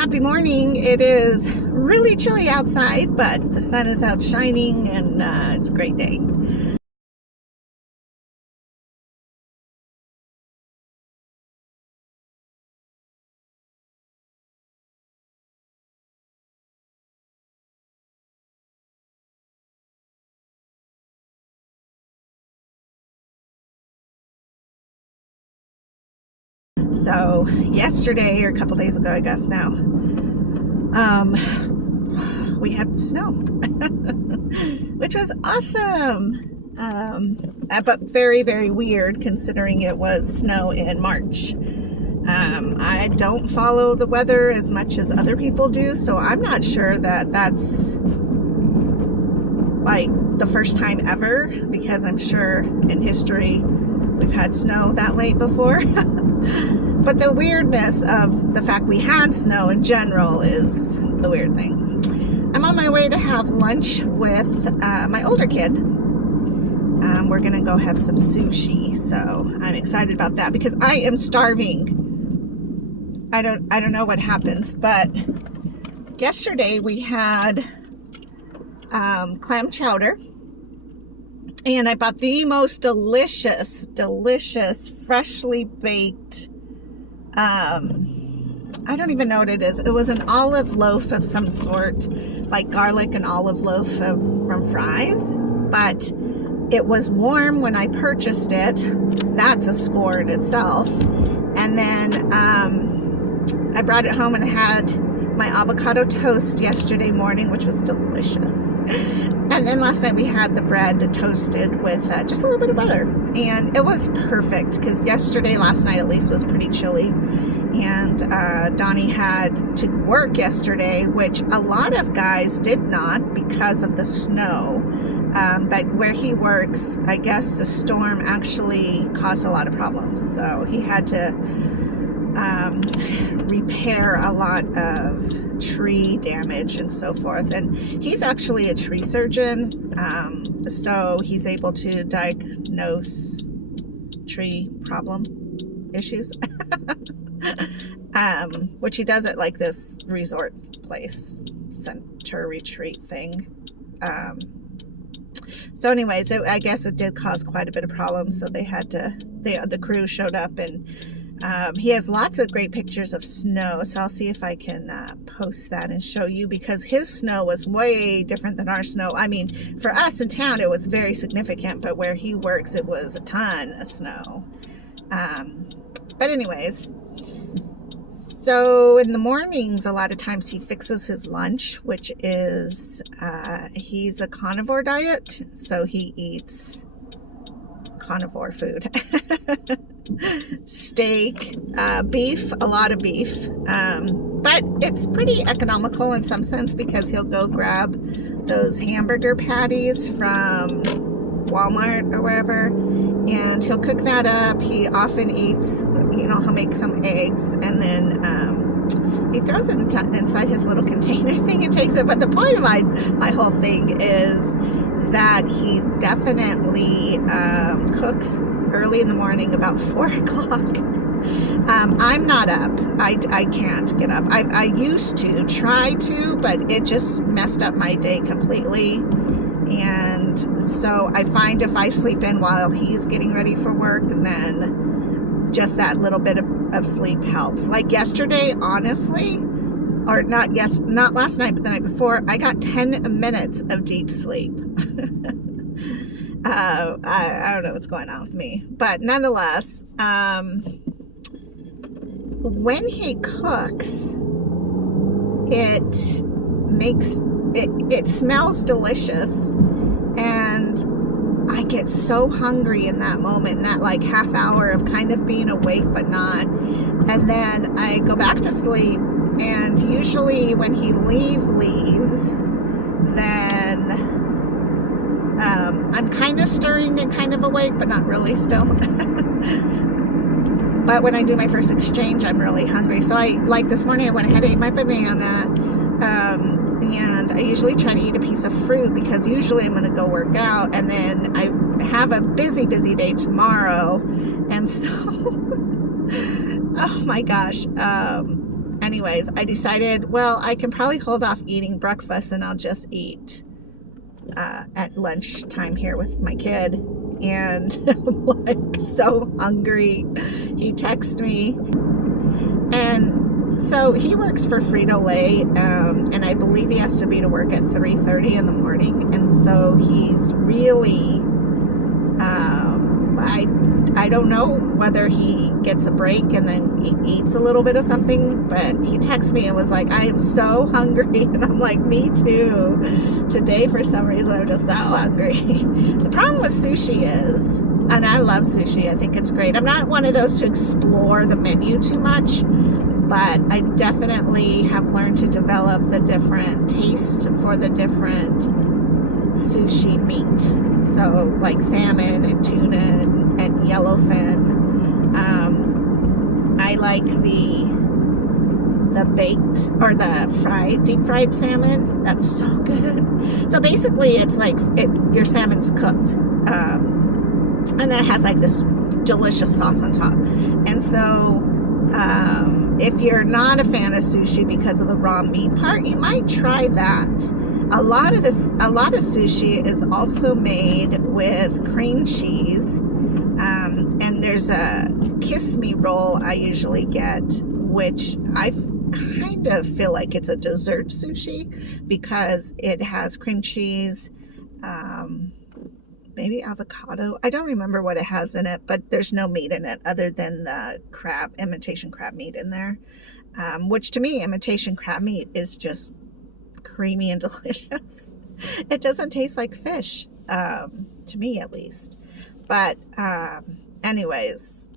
Happy morning. It is really chilly outside, but the sun is out shining and it's a great day. So yesterday, or a couple days ago, I guess now, we had snow, which was awesome. But very, very weird considering it was snow in March. I don't follow the weather as much as other people do, so I'm not sure that that's like the first time ever, because I'm sure in history we've had snow that late before. But the weirdness of the fact we had snow in general is the weird thing. I'm on my way to have lunch with my older kid. We're gonna go have some sushi, so I'm excited about that because I am starving. I don't know what happens, but yesterday we had clam chowder, and I bought the most delicious, freshly baked, I don't even know what it is. It was an olive loaf of some sort, like garlic and olive loaf from Fry's, but it was warm when I purchased it. That's a score in itself. And then I brought it home and had my avocado toast yesterday morning, which was delicious. And then last night we had the bread toasted with just a little bit of butter. And it was perfect because last night at least, was pretty chilly. And Donnie had to work yesterday, which a lot of guys did not because of the snow. But where he works, I guess the storm actually caused a lot of problems. So he had to repair a lot of tree damage and so forth. And he's actually a tree surgeon, so he's able to diagnose tree problem issues. Which he does at like this resort place, center retreat thing. So anyways, I guess it did cause quite a bit of problems, so they had to, the crew showed up, and he has lots of great pictures of snow, so I'll see if I can post that and show you, because his snow was way different than our snow. I mean, for us in town, it was very significant, but where he works, it was a ton of snow. But anyways, so in the mornings, a lot of times he fixes his lunch, which is, he's a carnivore diet, so he eats carnivore food. Steak, beef, a lot of beef, but it's pretty economical in some sense because he'll go grab those hamburger patties from Walmart or wherever, and he'll cook that up. He often eats, he'll make some eggs, and then he throws it inside his little container thing and takes it. But the point of my whole thing is that he definitely cooks early in the morning, about 4 o'clock. I'm not up. I can't get up. I used to try to, but it just messed up my day completely. And so I find if I sleep in while he's getting ready for work, then just that little bit of sleep helps. Like yesterday, honestly, or not last night, but the night before, I got 10 minutes of deep sleep. I don't know what's going on with me, but nonetheless, when he cooks, it smells delicious, and I get so hungry in that moment, in that like half hour of kind of being awake but not, and then I go back to sleep, and usually when he leaves, then I'm kind of stirring and kind of awake, but not really still. But when I do my first exchange, I'm really hungry. So like this morning, I went ahead and ate my banana, and I usually try to eat a piece of fruit because usually I'm going to go work out, and then I have a busy day tomorrow, and so oh my gosh. And anyways, I decided, well, I can probably hold off eating breakfast and I'll just eat at lunchtime here with my kid. And I'm like so hungry. He texted me, and so he works for Frito-Lay, and I believe he has to be to work at 3:30 in the morning, and so he's really I don't know whether he gets a break and then he eats a little bit of something, but he texted me and was like, I am so hungry. And I'm like, me too. Today, for some reason, I'm just so hungry. The problem with sushi is, and I love sushi, I think it's great. I'm not one of those to explore the menu too much, but I definitely have learned to develop the different taste for the different sushi meat. So like salmon and tuna and yellowfin. I like the baked or the deep fried salmon. That's so good. So basically it's like your salmon's cooked. And then it has like this delicious sauce on top. And so if you're not a fan of sushi because of the raw meat part, you might try that. A lot of sushi is also made with cream cheese, and there's a kiss me roll I usually get, which I kind of feel like it's a dessert sushi because it has cream cheese, maybe avocado. I don't remember what it has in it, but there's no meat in it other than the imitation crab meat in there, which to me, imitation crab meat is just creamy and delicious. It doesn't taste like fish, to me at least. But anyways,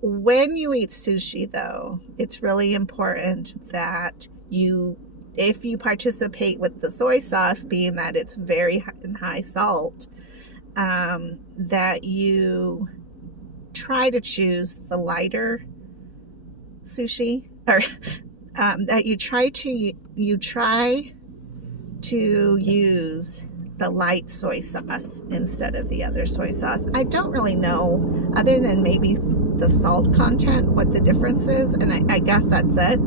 when you eat sushi though, it's really important that if you participate with the soy sauce, being that it's very high salt, that you try to choose the lighter sushi, or that you try to use the light soy sauce instead of the other soy sauce. I don't really know, other than maybe the salt content, what the difference is, and I guess that's it.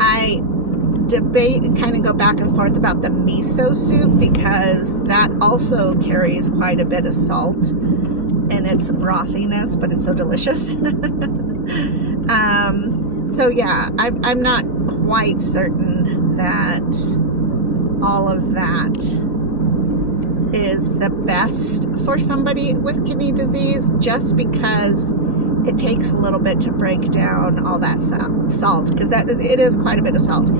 I debate and kind of go back and forth about the miso soup because that also carries quite a bit of salt in its brothiness, but it's so delicious. So yeah, I'm not quite certain that all of that is the best for somebody with kidney disease, just because it takes a little bit to break down all that salt, because it is quite a bit of salt.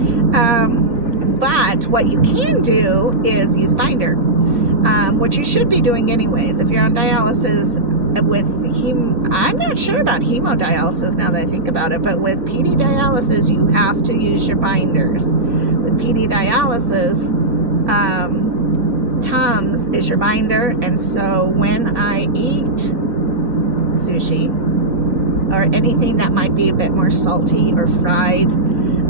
But what you can do is use binder, which you should be doing anyways. If you're on dialysis with I'm not sure about hemodialysis now that I think about it, but with PD dialysis, you have to use your binders. With PD dialysis, Tums is your binder, and so when I eat sushi or anything that might be a bit more salty or fried,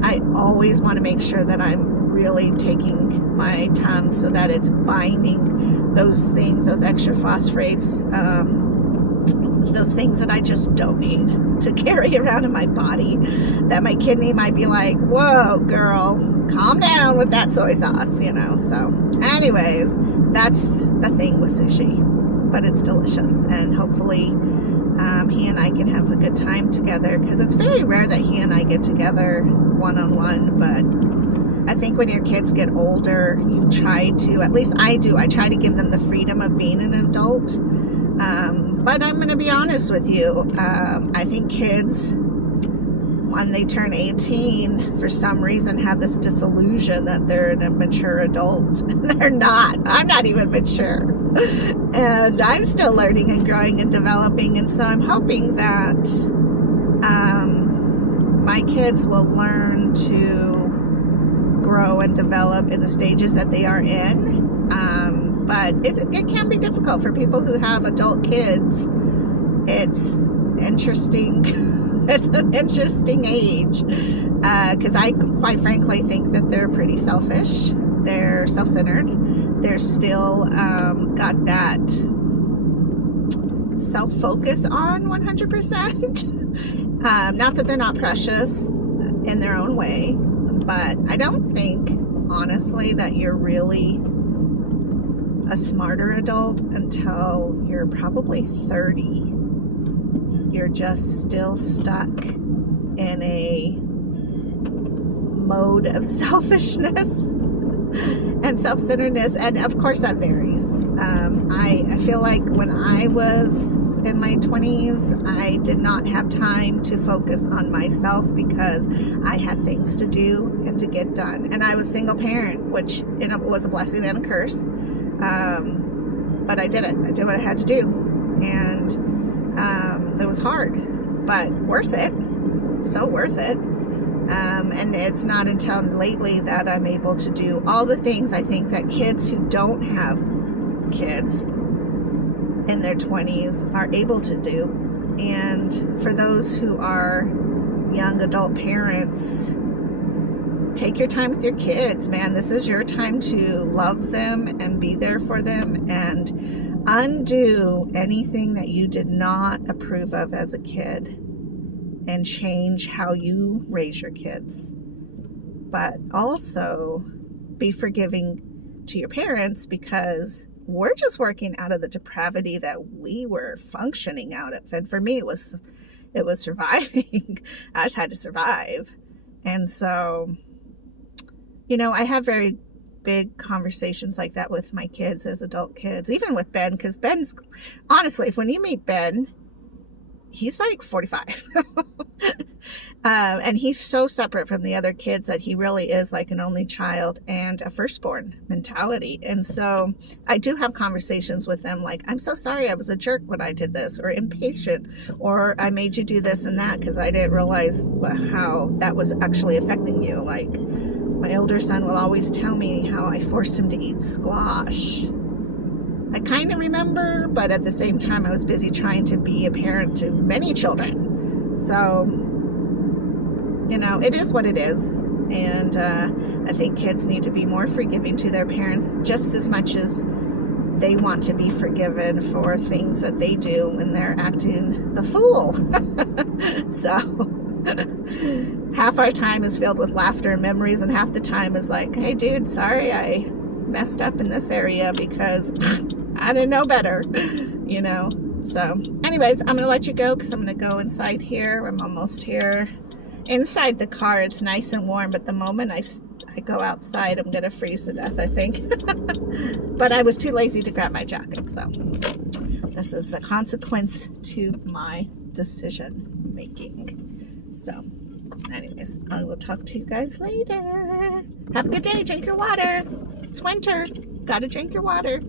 I always want to make sure that I'm really taking my Tums so that it's binding those things, those extra phosphates, those things that I just don't need to carry around in my body, that my kidney might be like, whoa, girl, calm down with that soy sauce, So anyways, that's the thing with sushi, but it's delicious, and hopefully he and I can have a good time together, because it's very rare that he and I get together one-on-one. But I think when your kids get older, you try to, at least I do, I try to give them the freedom of being an adult. But I'm going to be honest with you, I think kids, when they turn 18, for some reason have this disillusion that they're a mature adult. They're not. I'm not even mature. And I'm still learning and growing and developing. And so I'm hoping that my kids will learn to grow and develop in the stages that they are in. But it can be difficult for people who have adult kids. It's interesting. It's an interesting age, because I quite frankly think that they're pretty selfish. They're self-centered. They're still got that self-focus on 100%. Not that they're not precious in their own way, but I don't think, honestly, that you're really a smarter adult until you're probably 30. You're just still stuck in a mode of selfishness and self-centeredness, and of course that varies. I feel like when I was in my 20s, I did not have time to focus on myself because I had things to do and to get done, and I was single parent, which was a blessing and a curse, but I did it. I did what I had to do, and it was hard, but worth it. So worth it. And it's not until lately that I'm able to do all the things I think that kids who don't have kids in their 20s are able to do. And for those who are young adult parents, take your time with your kids, man. This is your time to love them and be there for them and undo anything that you did not approve of as a kid and change how you raise your kids. But also be forgiving to your parents, because we're just working out of the depravity that we were functioning out of. And for me, it was surviving. I just had to survive. And so, I have very big conversations like that with my kids as adult kids, even with Ben, because Ben's, honestly, when you meet Ben, he's like 45. And he's so separate from the other kids that he really is like an only child and a firstborn mentality. And so I do have conversations with them like, I'm so sorry I was a jerk when I did this, or impatient, or I made you do this and that because I didn't realize how that was actually affecting you. Like, my older son will always tell me how I forced him to eat squash. I kind of remember, but at the same time, I was busy trying to be a parent to many children. So, it is what it is. And I think kids need to be more forgiving to their parents just as much as they want to be forgiven for things that they do when they're acting the fool. So, half our time is filled with laughter and memories, and half the time is like, hey, dude, sorry I messed up in this area because I didn't know better, So, anyways, I'm going to let you go because I'm going to go inside here. I'm almost here. Inside the car, it's nice and warm, but the moment I go outside, I'm going to freeze to death, I think. But I was too lazy to grab my jacket, so this is the consequence to my decision making. So, anyways, I will talk to you guys later. Have a good day. Drink your water. It's winter. Gotta drink your water.